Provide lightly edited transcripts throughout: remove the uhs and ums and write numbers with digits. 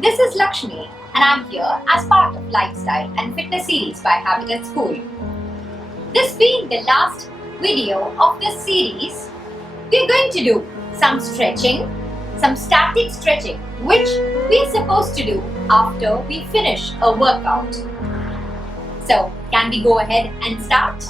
This is Lakshmi and I'm here as part of Lifestyle and Fitness series by Habitatschools. This being the last video of this series, we're going to do some stretching, some static stretching, which we're supposed to do after we finish a workout. So, can we go ahead and start?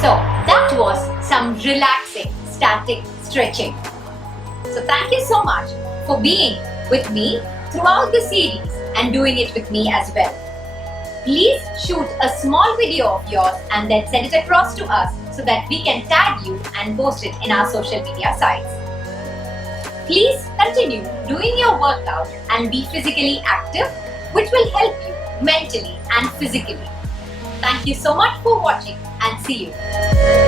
So that was some relaxing static stretching. So thank you so much for being with me throughout the series and doing it with me as well. Please shoot a small video of yours and then send it across to us so that we can tag you and post it in our social media sites. Please continue doing your workout and be physically active, which will help you mentally and physically. Thank you so much for watching and see you.